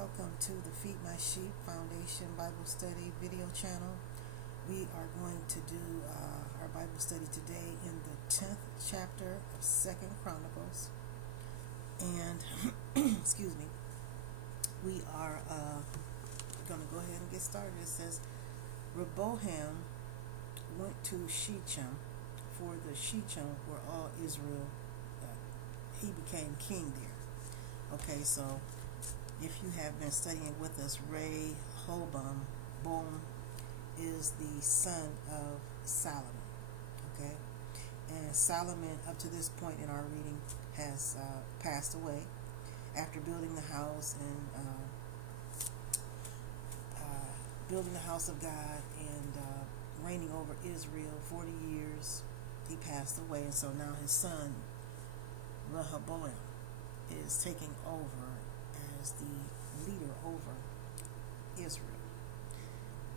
Welcome to the Feed My Sheep Foundation Bible Study video channel. We are going to do our Bible study today in the 10th chapter of 2nd Chronicles. And, excuse me, we are going to go ahead and get started. It says, Rehoboam went to Shechem, for the Shechem were all Israel. He became king there. Okay, so if you have been studying with us, Rehoboam is the son of Solomon. Okay, and Solomon, up to this point in our reading, has passed away after building the house and building the house of God and reigning over Israel 40 years. He passed away, and so now his son Rehoboam is taking over as the leader over Israel.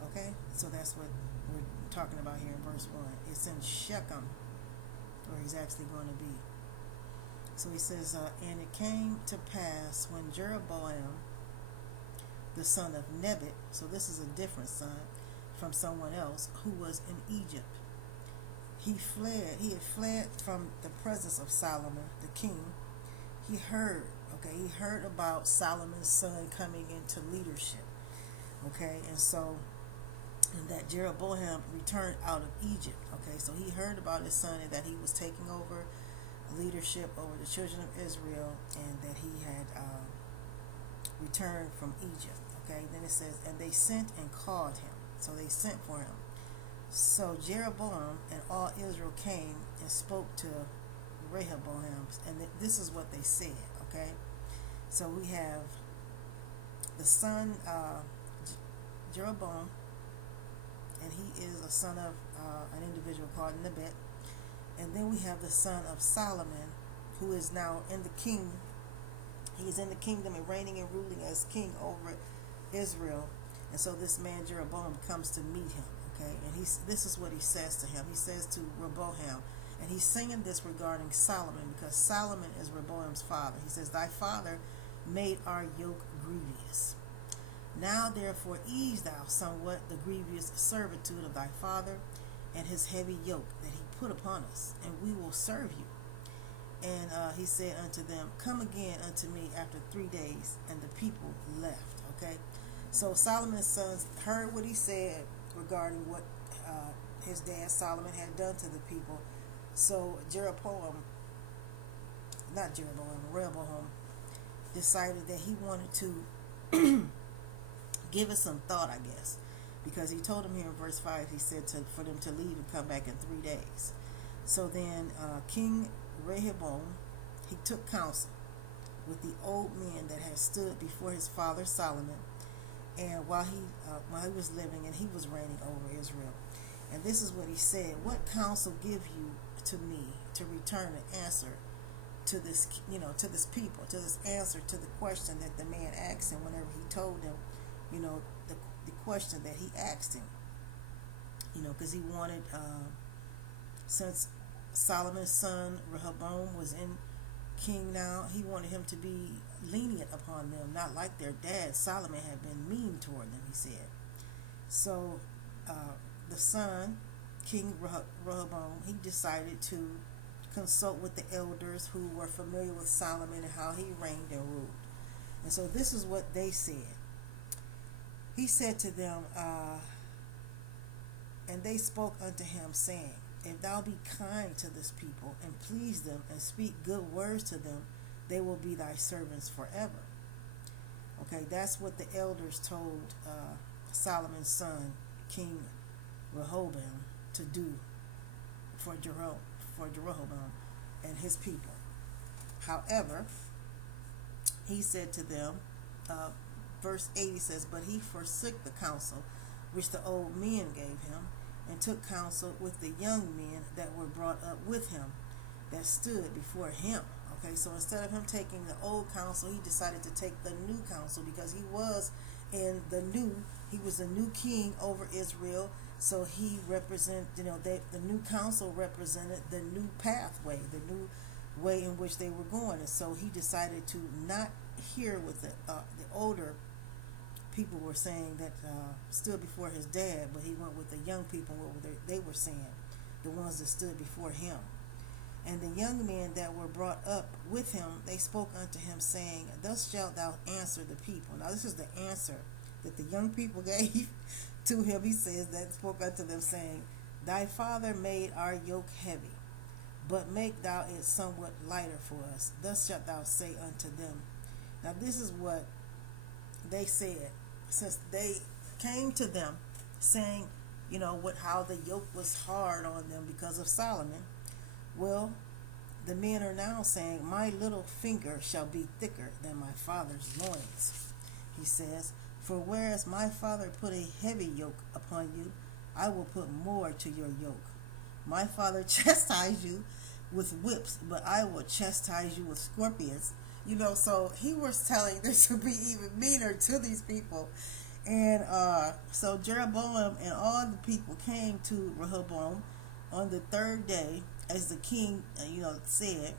Okay, so that's what we're talking about here in verse 1. It's in Shechem where he's actually going to be. So he says, and it came to pass when Jeroboam, the son of Nebat, so this is a different son from someone else who was in Egypt. He had fled from the presence of Solomon, the king. He heard about Solomon's son coming into leadership. Okay, and that Jeroboam returned out of Egypt. Okay, so he heard about his son and that he was taking over leadership over the children of Israel and that he had returned from Egypt. Okay, then it says, and they sent and called him. So they sent for him. So Jeroboam and all Israel came and spoke to Rehoboam, and this is what they said. Okay, so we have the son Jeroboam, and he is a son of an individual called Nebat, and then we have the son of Solomon, who is now in the king. He is in the kingdom and reigning and ruling as king over Israel, and so this man Jeroboam comes to meet him. Okay, and this is what he says to him. He says to Rehoboam, and he's saying this regarding Solomon because Solomon is Rehoboam's father. He says, thy father made our yoke grievous. Now therefore ease thou somewhat the grievous servitude of thy father and his heavy yoke that he put upon us, and we will serve you. And he said unto them, come again unto me after 3 days. And the people left. Okay, so Solomon's sons heard what he said regarding what his dad Solomon had done to the people. So Rehoboam decided that he wanted to give it some thought, I guess, because he told him here in verse 5, he said for them to leave and come back in 3 days. So then King Rehoboam, he took counsel with the old men that had stood before his father Solomon, and while he was living and he was reigning over Israel. And this is what he said, what counsel give you to me to return an answer to this, to this people, to this answer to the question that the man asked him whenever he told him, the question that he asked him, because he wanted, since Solomon's son Rehoboam was in king now, he wanted him to be lenient upon them, not like their dad Solomon had been mean toward them, he said. So the son, King Rehoboam, he decided to consult with the elders who were familiar with Solomon and how he reigned and ruled. And so this is what they said. He said to them, and they spoke unto him, saying, if thou be kind to this people, and please them, and speak good words to them, they will be thy servants forever. Okay, that's what the elders told Solomon's son, King Rehoboam, to do for Jeroboam and his people. However, he said to them, verse 80 says, but he forsook the counsel which the old men gave him, and took counsel with the young men that were brought up with him, that stood before him. Okay, so instead of him taking the old counsel, he decided to take the new counsel, because he was the new king over Israel. So he represented, the new counsel represented the new pathway, the new way in which they were going. And so he decided to not hear what the older people were saying that stood before his dad, but he went with the young people, what they were saying, the ones that stood before him. And the young men that were brought up with him, they spoke unto him, saying, Thus shalt thou answer the people. Now this is the answer that the young people gave to him. He says that spoke unto them, saying, Thy father made our yoke heavy, but make thou it somewhat lighter for us. Thus shalt thou say unto them. Now this is what they said, since they came to them saying, how the yoke was hard on them because of Solomon. Well, the men are now saying, My little finger shall be thicker than my father's loins. He says, For whereas my father put a heavy yoke upon you, I will put more to your yoke. My father chastised you with whips, but I will chastise you with scorpions. So he was telling this to be even meaner to these people. And so Jeroboam and all the people came to Rehoboam on the third day, as the king, said,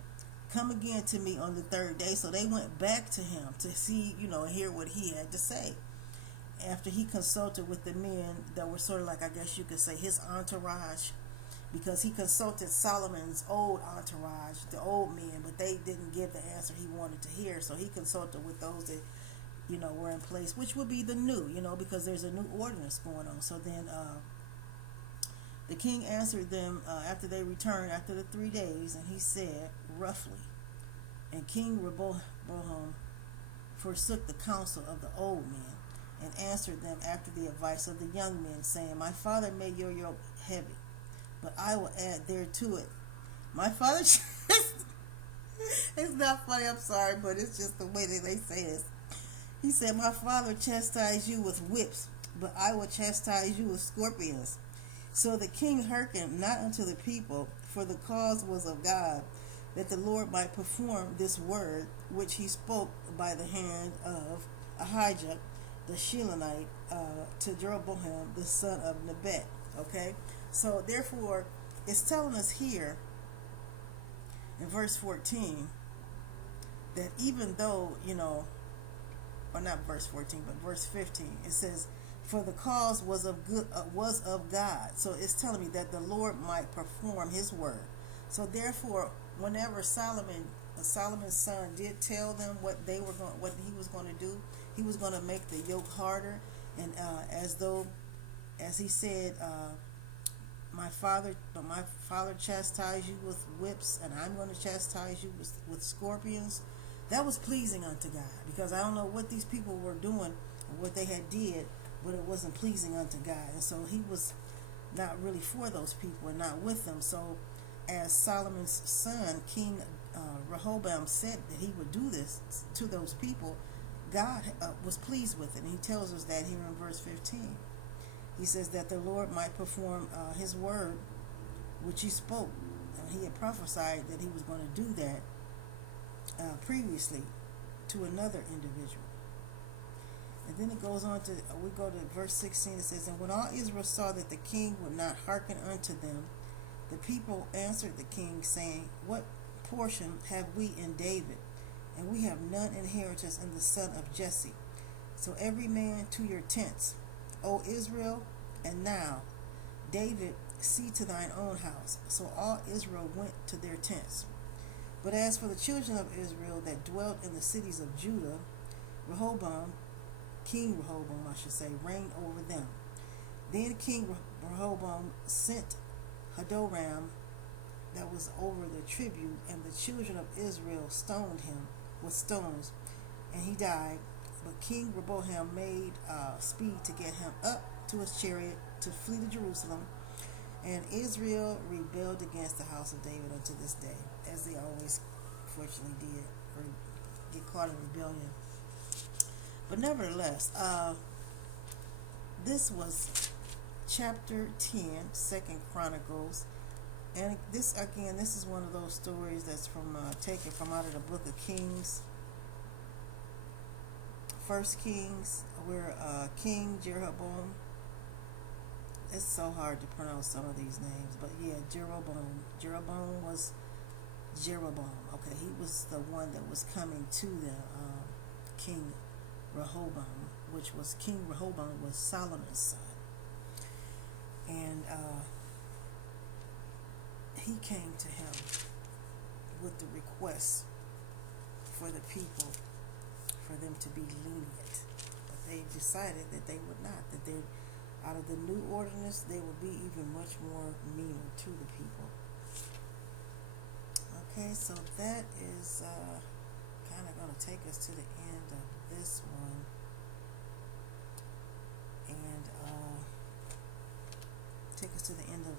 Come again to me on the third day. So they went back to him to see, hear what he had to say. After he consulted with the men that were sort of like, I guess you could say, his entourage, because he consulted Solomon's old entourage, the old men, but they didn't give the answer he wanted to hear. So he consulted with those that, were in place, which would be the new, because there's a new ordinance going on. So then the king answered them after they returned after the 3 days, and he said roughly, And King Rehoboam forsook the counsel of the old men, and answered them after the advice of the young men, saying, My father made your yoke heavy, but I will add thereto it. My father, it's not funny, I'm sorry, but it's just the way that they say this. He said, My father chastised you with whips, but I will chastise you with scorpions. So the king hearkened not unto the people, for the cause was of God, that the Lord might perform this word which he spoke by the hand of Ahijah the Shilonite to Jeroboam the son of Nebat. Okay, so therefore it's telling us here in verse 14 that even though, or not verse 14, but verse 15, it says, For the cause was of God. So it's telling me that the Lord might perform his word. So therefore, whenever Solomon's son did tell them what he was going to do, he was going to make the yoke harder, and as he said, my father chastised you with whips, and I'm going to chastise you with scorpions. That was pleasing unto God, because I don't know what these people were doing or what they had did, but it wasn't pleasing unto God, and so he was not really for those people and not with them. So as Solomon's son, King Rehoboam, said that he would do this to those people, God was pleased with it, and he tells us that here in verse 15. He says that the Lord might perform his word which he spoke. He had prophesied that he was going to do that previously to another individual. And then it goes on to, we go to verse 16, it says, And when all Israel saw that the king would not hearken unto them, the people answered the king, saying, What portion have we in David? And we have none inheritance in the son of Jesse. So every man to your tents, O Israel. And now, David, see to thine own house. So all Israel went to their tents. But as for the children of Israel that dwelt in the cities of Judah, King Rehoboam, reigned over them. Then King Rehoboam sent Hadoram, that was over the tribute, and the children of Israel stoned him with stones, and he died. But King Rehoboam made speed to get him up to his chariot to flee to Jerusalem, and Israel rebelled against the house of David unto this day, as they always fortunately did, or get caught in rebellion. But nevertheless, this was chapter 10, 2 Chronicles. And this is one of those stories that's taken from out of the book of Kings. First Kings, where King Jeroboam, it's so hard to pronounce some of these names, but yeah, Jeroboam was Jeroboam. Okay, he was the one that was coming to the king Rehoboam, which was King Rehoboam was Solomon's son. And he came to him with the request for the people, for them to be lenient. But they decided that they would not, that they, out of the new ordinance, they would be even much more meaner to the people. Okay, so that is kind of going to take us to the end of this one. And take us to the end of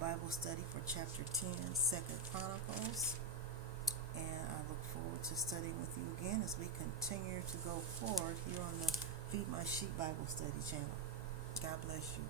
Bible study for chapter 10, 2 Chronicles. And I look forward to studying with you again as we continue to go forward here on the Feed My Sheep Bible Study channel. God bless you.